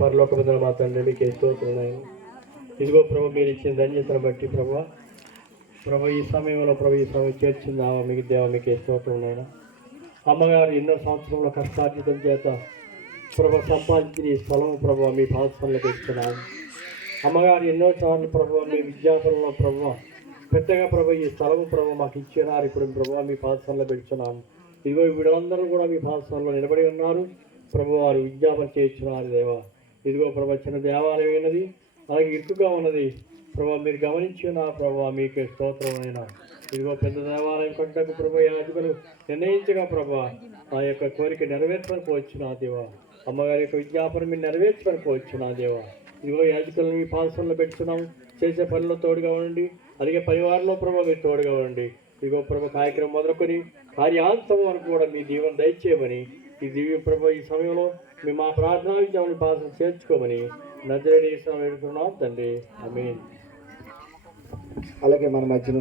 పరలోక బంధువుల మా తండ్రి మీకు స్తోత్రాలు. ఇదిగో ప్రభు మీరు ఇచ్చిన ధన్యతను బట్టి ప్రభు ఈ సమయంలో ఈ సమయం చేర్చున్నావా మీకు దేవ మీకు స్తోత్రాలు. అమ్మగారు ఎన్నో సంవత్సరంలో కష్టార్జితం చేత సంపాదించిన ఈ స్థలం మీ పాఠశాలకు ఇస్తున్నాను. అమ్మగారు ఎన్నోసార్లు మీ విద్యార్థులలో పెద్దగా ఈ స్థలం మాకు ఇచ్చినారు. ఇప్పుడు మీ పాఠశాలలో పెడుతున్నాను. ఇదిగో వీళ్ళందరూ కూడా మీ పాఠశాలలో నిలబడి ఉన్నారు. వారు విజ్ఞాపన చేయించున్నారు దేవా. ఇదిగో చిన్న దేవాలయం అయినది, అలాగే ఇరుకుగా ఉన్నది. మీరు గమనించి ఉన్నారు మీకు స్తోత్రమైన. ఇదిగో పెద్ద దేవాలయం కంటకు యాజకులు నిర్ణయించగా ఆ యొక్క కోరిక నెరవేర్చడానికి నా దేవా. అమ్మగారి యొక్క విజ్ఞాపన మీరు నెరవేర్చడానికి నా దేవా. ఇదిగో యాజకులను మీ పాఠశాలలో పెడుతున్నాం. చేసే పనిలో తోడుగా ఉండండి, అలాగే పరివారంలో మీరు తోడుగా ఉండండి. ఇదిగో కార్యక్రమం మొదలుకొని కార్యాంతం వరకు కూడా మీ దీవెన దయచేయమని ఈ దివ్య ఈ సమయంలో మేము మా ప్రార్థనా విద్యాన్ని పాఠశాల చేర్చుకోమని నజరేయుని యేసు నామములో వేడుకుంటున్నాం తండ్రి. ఆమేన్. అలాగే మన మధ్య